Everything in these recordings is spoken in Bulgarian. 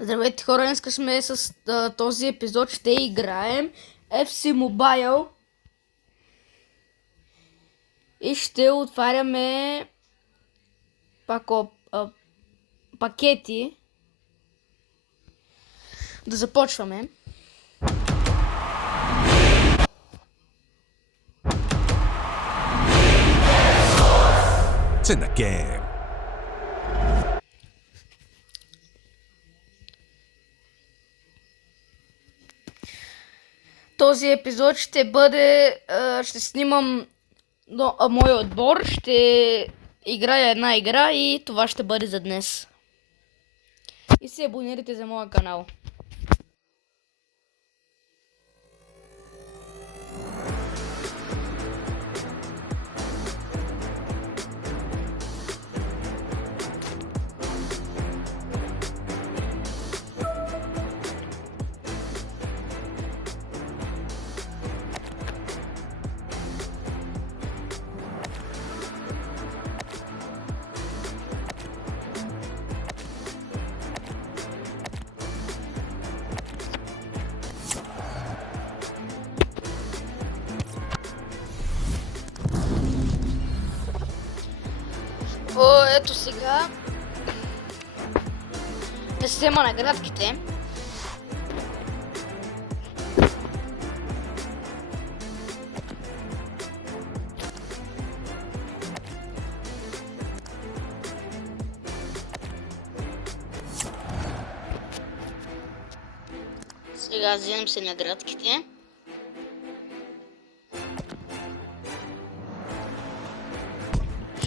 Здравейте хора, днес сме с този епизод ще играем FC Mobile и ще отваряме пакети. Да започваме. It's in the game. Този епизод ще бъде, ще снимам моя отбор, ще играя една игра и това ще бъде за днес. И се абонирайте за моя канал. Ето сега да се взема наградките. Сега вземем се наградките.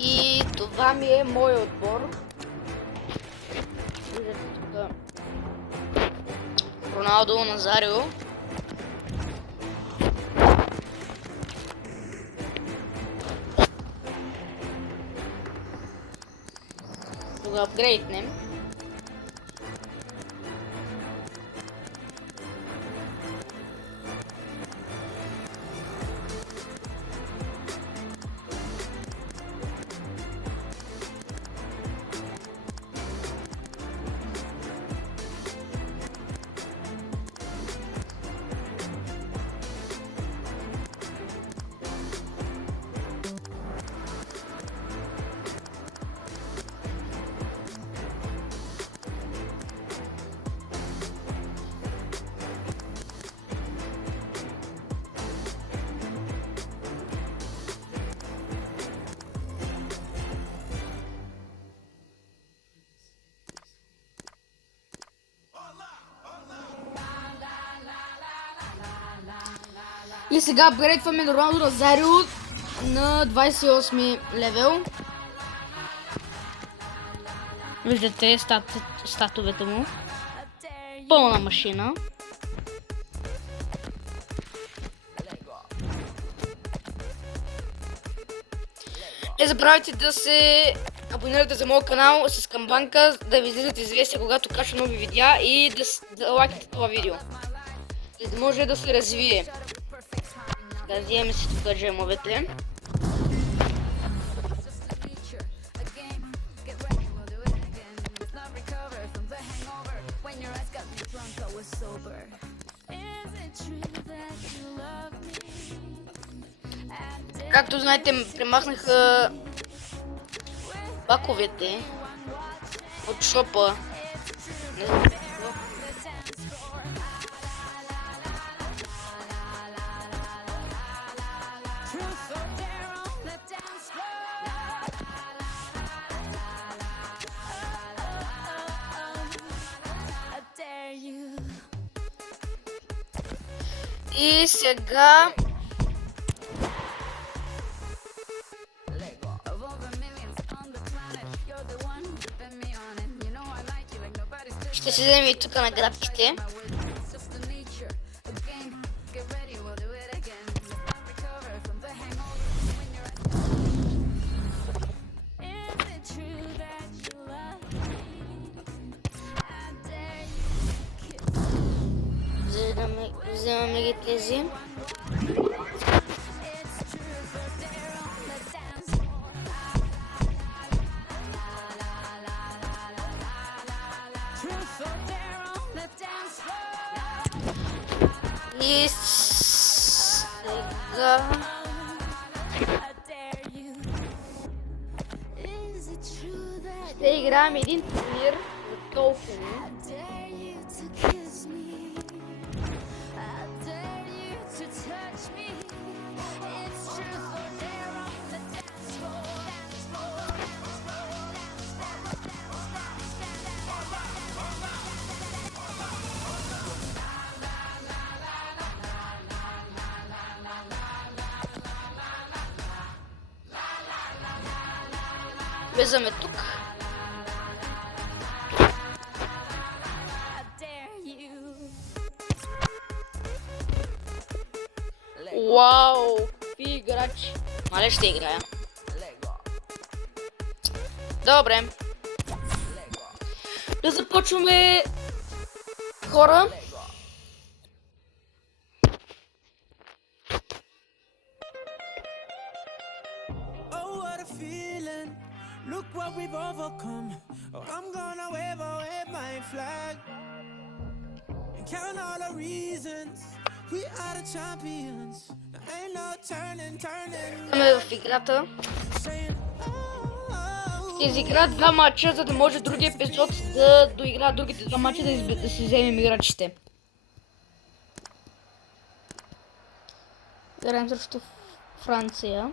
И това ми е мой отбор. Виждате тук Роналдо, Назарио. Да го апгрейднем. И сега апгрейдваме Роналдо Назарио на 28 левел. Виждате статовете му. Пълна машина. Не забравяйте да се абонирате за моят канал с камбанка, да ви излизат известия, когато кача нови видеа и да лайкате това видео, за да може да се развие. Да вземем си тук джемовете. Както знаете, премахнаха паковете от шопа. И сега ще си вземем и тук наградките. Вземаме ги тези. Truth or dare. И сега... Ще играем един турнир за толфини. Влизаме тук. Вау, какви играчи. Мале ще играя. Добре. Да започваме, хора. Look what we've overcome. Oh, I'm gonna wave my flag and count all the reasons we are the champions. There ain't no turning. Сме в играта. Ще изигра два матча, за да може другия епизод да доигра другите два матча, да си вземем играчите. Играем срещу Франция.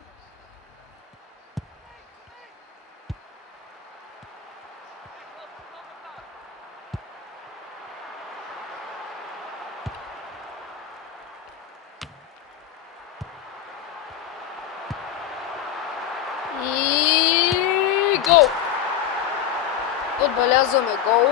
И гол! Отбелязваме гол.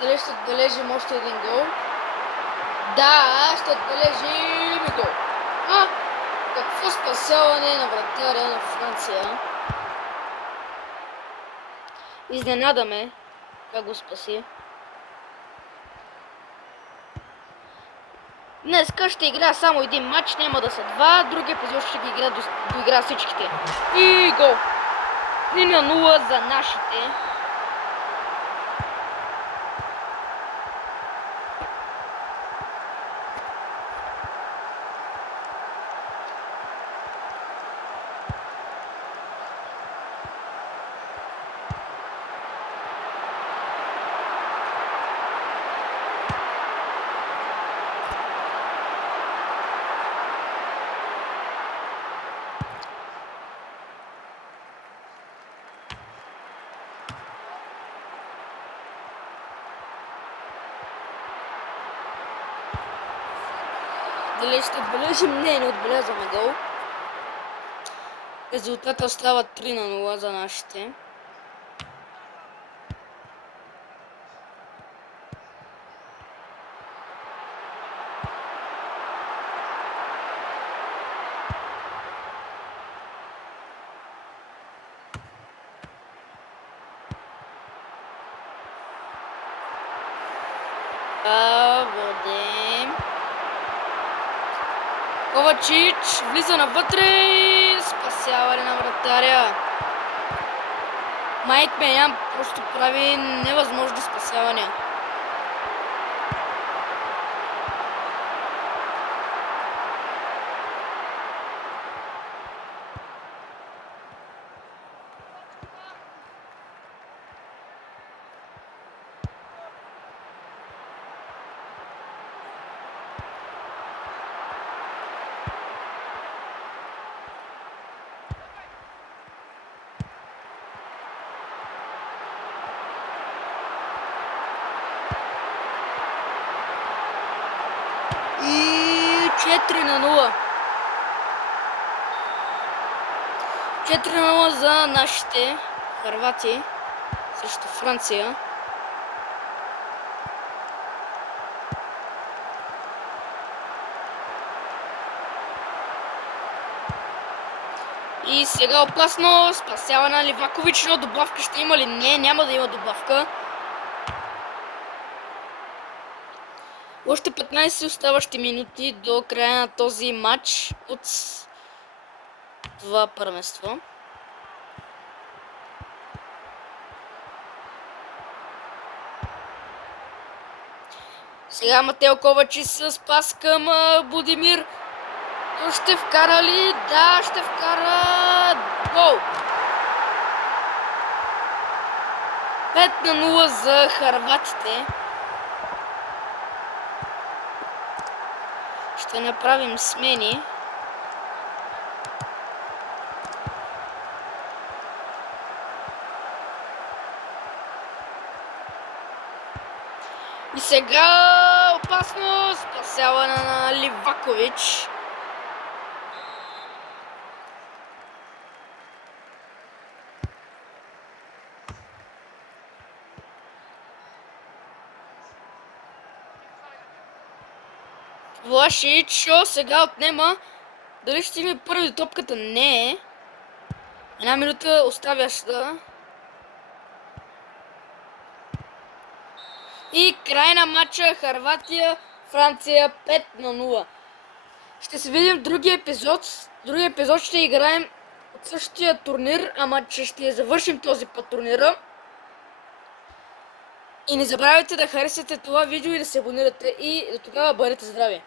Дали ще отбележим още един гол? Да, ще отбележим гол. Какво спасяване на вратаря на Франция. Изненадаме как го спаси. Днеска ще игра само един матч, няма да са два, другия епизод ще ги доигра всичките. И гол! 3-0 за нашите. Дали ще отбележим? Не отбелязваме гол. Резултата остава 3-0 за нашите. Водим. Ковачич влиза навътре и спасяване на вратаря. Майк Меян просто прави невъзможни спасявания. И 4-0. 4-0 за нашите хървати срещу Франция. И сега опасно спасяване на Ливакович, но добавка ще има ли? Не, няма да има добавка. Още 15 оставащи минути до края на този матч от това първенство. Сега Матео Ковачич с пас към Будимир. Той ще вкара ли? Да, ще вкара гол. 5-0 за хърватите. Ще направим смени. И сега опасно спасяване на Ливакович. Влашич сега отнема. Дали ще стигне първи до топката? Не. Една минута оставяща. И край на матча Хърватия-Франция 5-0. Ще се видим в другия епизод. В другия епизод ще играем от същия турнир, ама че ще завършим този път турнира. И не забравяйте да харесате това видео и да се абонирате. И до тогава бъдете здрави!